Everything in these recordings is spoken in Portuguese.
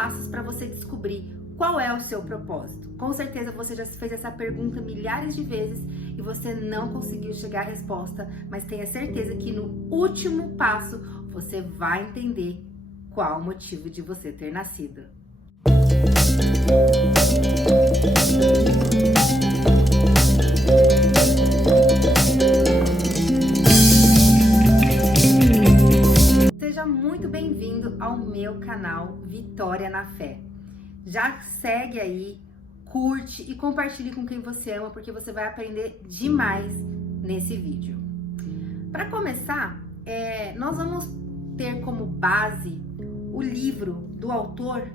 passos para você descobrir qual é o seu propósito. Com certeza você já se fez essa pergunta milhares de vezes e você não conseguiu chegar à resposta, mas tenha certeza que no último passo você vai entender qual o motivo de você ter nascido. Seja muito bem-vindo ao meu canal Vitória na Fé. Já segue aí, curte e compartilhe com quem você ama, porque você vai aprender demais nesse vídeo. Para começar, nós vamos ter como base o livro do autor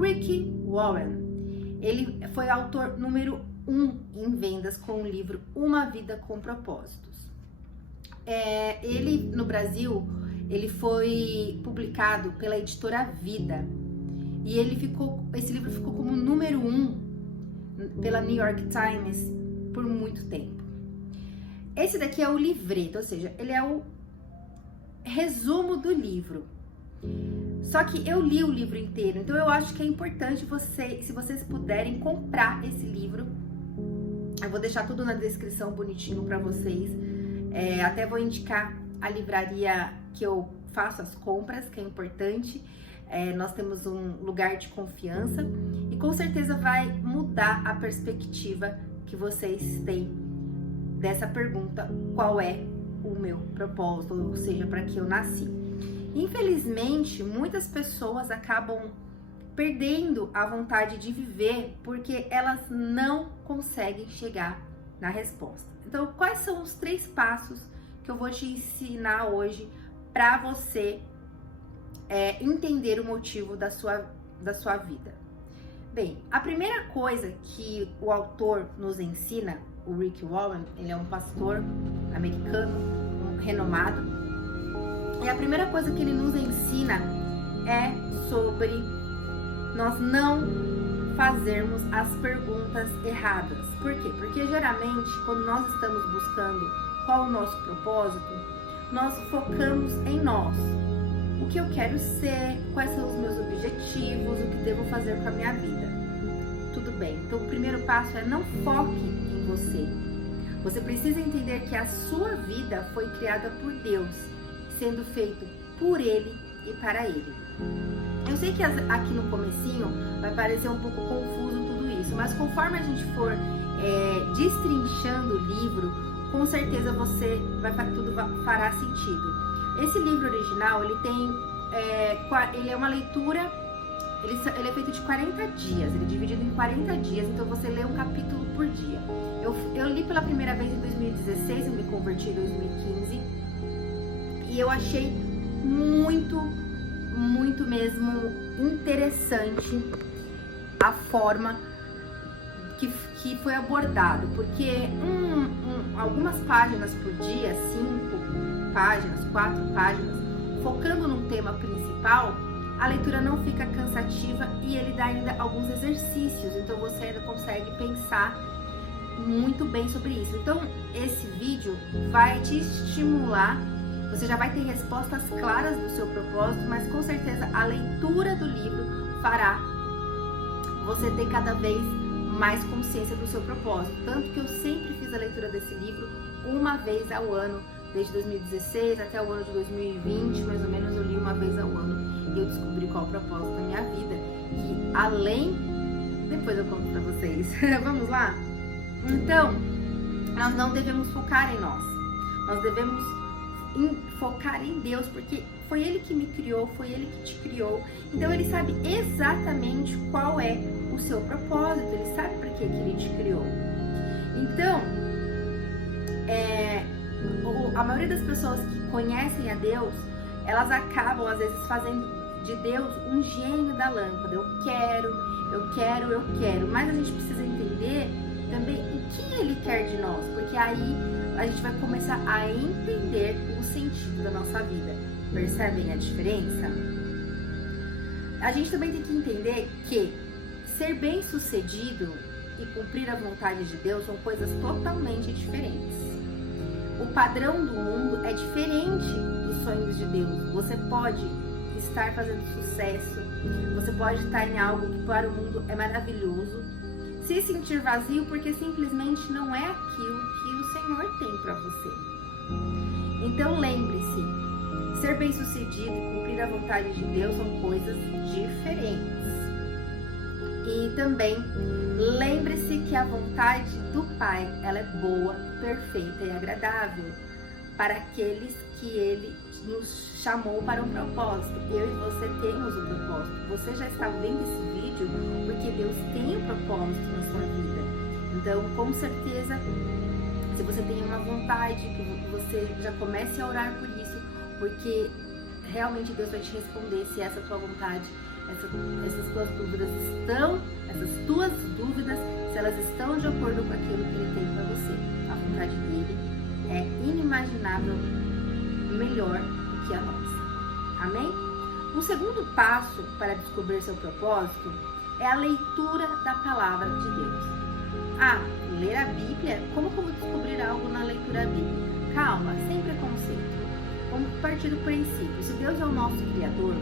Rick Warren. Ele foi autor número 1 em vendas com o livro Uma Vida com Propósitos. Ele, no Brasil, ele foi publicado pela editora Vida e esse livro ficou como número 1 pela New York Times por muito tempo. Esse daqui é o livreto, ou seja, ele é o resumo do livro. Só que eu li o livro inteiro, então eu acho que é importante se vocês puderem comprar esse livro. Eu vou deixar tudo na descrição bonitinho para vocês. Até vou indicar a livraria que eu faço as compras, que é importante. Nós temos um lugar de confiança e com certeza vai mudar a perspectiva que vocês têm dessa pergunta: qual é o meu propósito, ou seja, para que eu nasci. Infelizmente, muitas pessoas acabam perdendo a vontade de viver porque elas não conseguem chegar na resposta. Então, quais são os 3 passos que eu vou te ensinar hoje para você entender o motivo da sua vida? Bem, a primeira coisa que o autor nos ensina, o Rick Warren, ele é um pastor americano renomado, e a primeira coisa que ele nos ensina é sobre nós não fazermos as perguntas erradas. Por quê? Porque geralmente, quando nós estamos buscando qual o nosso propósito, nós focamos em nós. O que eu quero ser, quais são os meus objetivos, o que devo fazer com a minha vida. Tudo bem, então o primeiro passo é não foque em você. Você precisa entender que a sua vida foi criada por Deus, sendo feito por Ele e para Ele. Eu sei que aqui no comecinho vai parecer um pouco confuso tudo isso, mas conforme a gente for destrinchando o livro, com certeza tudo fará sentido. Esse livro original, ele é uma leitura, ele é feito de 40 dias, ele é dividido em 40 dias, então você lê um capítulo por dia. Eu li pela primeira vez em 2016, eu me converti em 2015, e eu achei muito mesmo interessante a forma que foi abordado, porque algumas páginas por dia, 5 páginas, 4 páginas, focando num tema principal, a leitura não fica cansativa e ele dá ainda alguns exercícios, então você ainda consegue pensar muito bem sobre isso. Então esse vídeo vai te estimular, você já vai ter respostas claras do seu propósito, mas com certeza a leitura do livro fará você ter cada vez mais consciência do seu propósito. Tanto que eu sempre fiz a leitura desse livro uma vez ao ano, desde 2016 até o ano de 2020, mais ou menos, eu li uma vez ao ano e eu descobri qual é o propósito da minha vida. E além, depois eu conto pra vocês. Vamos lá? Então, nós não devemos focar em nós. Nós devemos focar em Deus, porque foi Ele que me criou, foi Ele que te criou. Então Ele sabe exatamente qual é o seu propósito, Ele sabe por que Ele te criou. Então, a maioria das pessoas que conhecem a Deus, elas acabam às vezes fazendo de Deus um gênio da lâmpada. Eu quero, mas a gente precisa entender também o que Ele quer de nós, porque aí a gente vai começar a entender o sentido da nossa vida. Percebem a diferença? A gente também tem que entender que ser bem-sucedido e cumprir a vontade de Deus são coisas totalmente diferentes. O padrão do mundo é diferente dos sonhos de Deus. Você pode estar fazendo sucesso, você pode estar em algo que para o mundo é maravilhoso, se sentir vazio porque simplesmente não é aquilo que o Senhor tem para você. Então lembre-se, ser bem-sucedido e cumprir a vontade de Deus são coisas diferentes. E também lembre-se que a vontade do Pai, ela é boa, perfeita e agradável para aqueles que Ele nos chamou para um propósito. Eu e você temos um propósito. Você já está vendo esse vídeo porque Deus tem um propósito na sua vida. Então, com certeza, se você tem uma vontade, que você já comece a orar por isso, porque realmente Deus vai te responder se essa tua vontade, essas tuas dúvidas se elas estão de acordo com aquilo que Ele tem para você. A vontade dele é inimaginável melhor do que a nossa. Amém? O segundo passo para descobrir seu propósito é a leitura da palavra de Deus. Ler a Bíblia? Como que eu vou descobrir algo na leitura bíblica? Calma, sem preconceito. Vamos partir do princípio. Se Deus é o nosso Criador,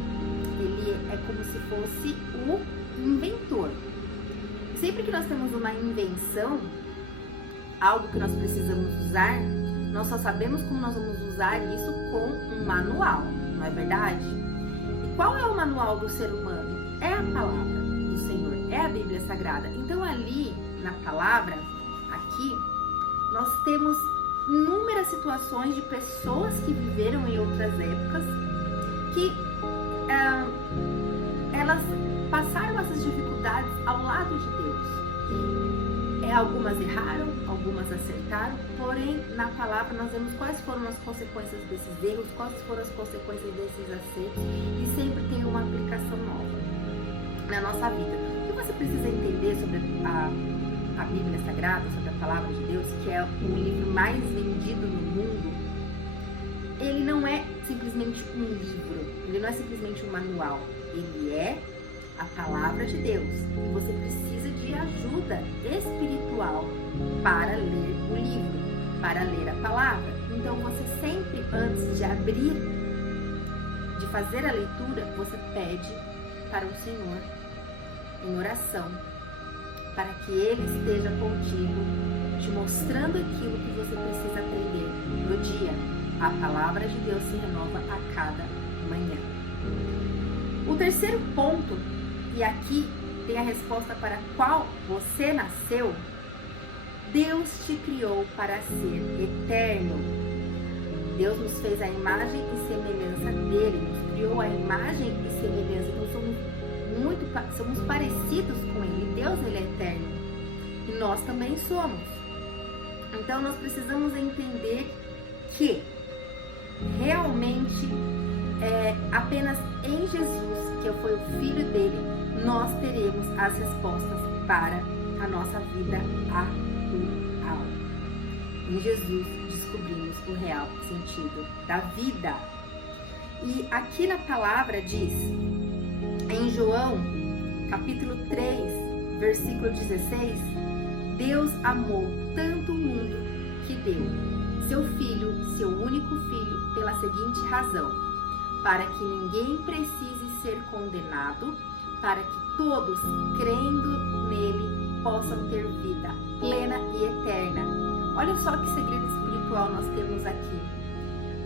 Ele é como se fosse o inventor. Sempre que nós temos uma invenção, algo que nós precisamos usar, nós só sabemos como nós vamos usar isso com um manual, não é verdade? E qual é o manual do ser humano? É a palavra do Senhor, é a Bíblia Sagrada. Então ali, na palavra, aqui, nós temos inúmeras situações de pessoas que viveram em outras épocas, que elas passaram essas dificuldades ao lado de Deus. Algumas erraram, algumas acertaram, porém na palavra nós vemos quais foram as consequências desses erros, quais foram as consequências desses acertos, e sempre tem uma aplicação nova na nossa vida. O que você precisa entender sobre a Bíblia Sagrada, sobre a Palavra de Deus, que é o livro mais vendido no mundo, ele não é simplesmente um livro, ele não é simplesmente um manual, ele é a Palavra de Deus. E você precisa de ajuda espiritual para ler o livro, para ler a palavra. Então você sempre, antes de abrir, de fazer a leitura, você pede para o Senhor em oração, para que Ele esteja contigo, te mostrando aquilo que você precisa aprender no dia. A palavra de Deus se renova a cada manhã. O terceiro ponto, e aqui tem a resposta para qual você nasceu: Deus te criou para ser eterno. Deus nos fez a imagem e semelhança dele, nos criou a imagem e semelhança. Então somos parecidos com ele. Deus, ele é eterno e nós também somos. Então nós precisamos entender que realmente apenas em Jesus, que foi o Filho dele, nós teremos as respostas para a nossa vida atual. Em Jesus descobrimos o real sentido da vida. E aqui na palavra diz, em João, capítulo 3, versículo 16, Deus amou tanto o mundo que deu seu Filho, seu único Filho, pela seguinte razão: para que ninguém precise ser condenado, para que todos, crendo nele, possam ter vida plena e eterna. Olha só que segredo espiritual nós temos aqui.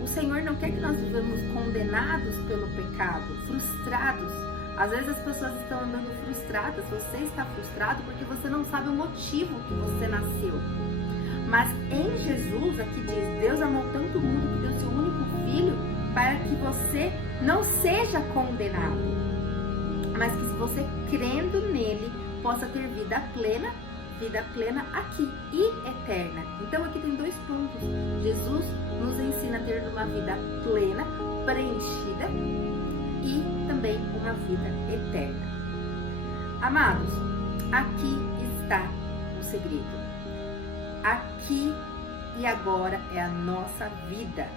O Senhor não quer que nós vivamos condenados pelo pecado, frustrados. Às vezes as pessoas estão andando frustradas. Você está frustrado porque você não sabe o motivo que você nasceu. Mas em Jesus, aqui diz, Deus amou tanto o mundo que deu seu único Filho para que você não seja condenado, mas que você, crendo nele, possa ter vida plena aqui e eterna. Então aqui tem dois pontos. Jesus nos ensina a ter uma vida plena, preenchida e também uma vida eterna. Amados, aqui está o segredo. Aqui e agora é a nossa vida.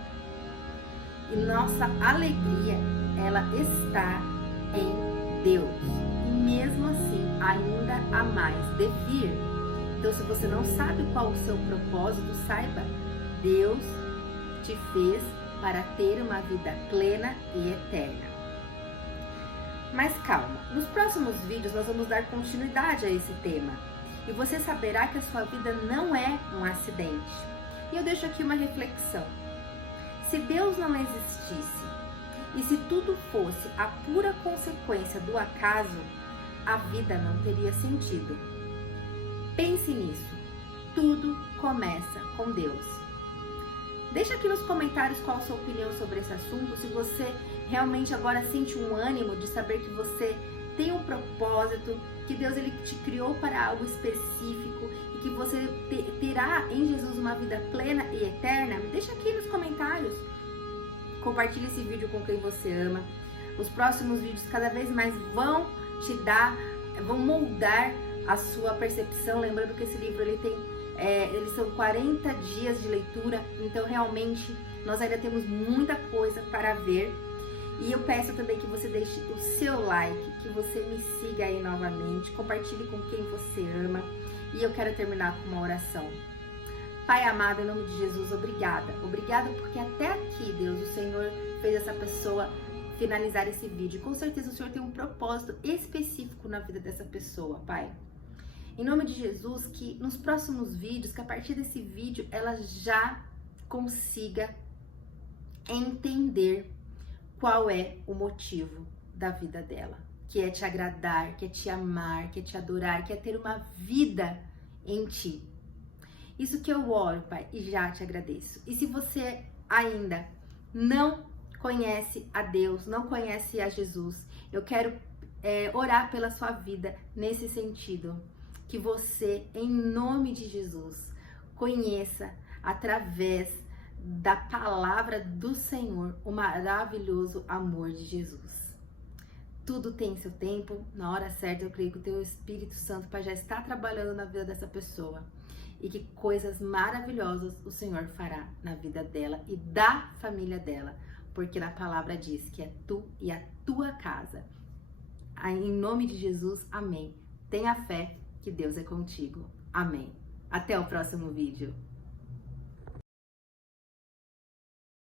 E nossa alegria, ela está em Deus. E mesmo assim, ainda há mais de vir. Então, se você não sabe qual o seu propósito, saiba, Deus te fez para ter uma vida plena e eterna. Mas calma, nos próximos vídeos nós vamos dar continuidade a esse tema e você saberá que a sua vida não é um acidente. E eu deixo aqui uma reflexão. Se Deus não existisse e se tudo fosse a pura consequência do acaso, a vida não teria sentido. Pense nisso. Tudo começa com Deus. Deixa aqui nos comentários qual a sua opinião sobre esse assunto, se você realmente agora sente um ânimo de saber que você tem um propósito, que Deus ele te criou para algo específico e que você terá em Jesus uma vida plena e eterna. Deixa aqui nos comentários. Compartilhe esse vídeo com quem você ama. Os próximos vídeos cada vez mais vão moldar a sua percepção. Lembrando que esse livro eles são 40 dias de leitura, então realmente nós ainda temos muita coisa para ver. E eu peço também que você deixe o seu like, que você me siga aí novamente, compartilhe com quem você ama. E eu quero terminar com uma oração. Pai amado, em nome de Jesus, obrigada. Obrigada porque até aqui, Deus, o Senhor fez essa pessoa finalizar esse vídeo. Com certeza o Senhor tem um propósito específico na vida dessa pessoa, Pai. Em nome de Jesus, que nos próximos vídeos, que a partir desse vídeo, ela já consiga entender qual é o motivo da vida dela. Que é te agradar, que é te amar, que é te adorar, que é ter uma vida em ti. Isso que eu oro, Pai, e já te agradeço. E se você ainda não conhece a Deus, não conhece a Jesus, eu quero orar pela sua vida nesse sentido. Que você, em nome de Jesus, conheça através da palavra do Senhor o maravilhoso amor de Jesus. Tudo tem seu tempo, na hora certa eu creio que o teu Espírito Santo Pai já está trabalhando na vida dessa pessoa e que coisas maravilhosas o Senhor fará na vida dela e da família dela, porque na palavra diz que é tu e a tua casa. Em nome de Jesus, amém. Tenha fé que Deus é contigo. Amém. Até o próximo vídeo.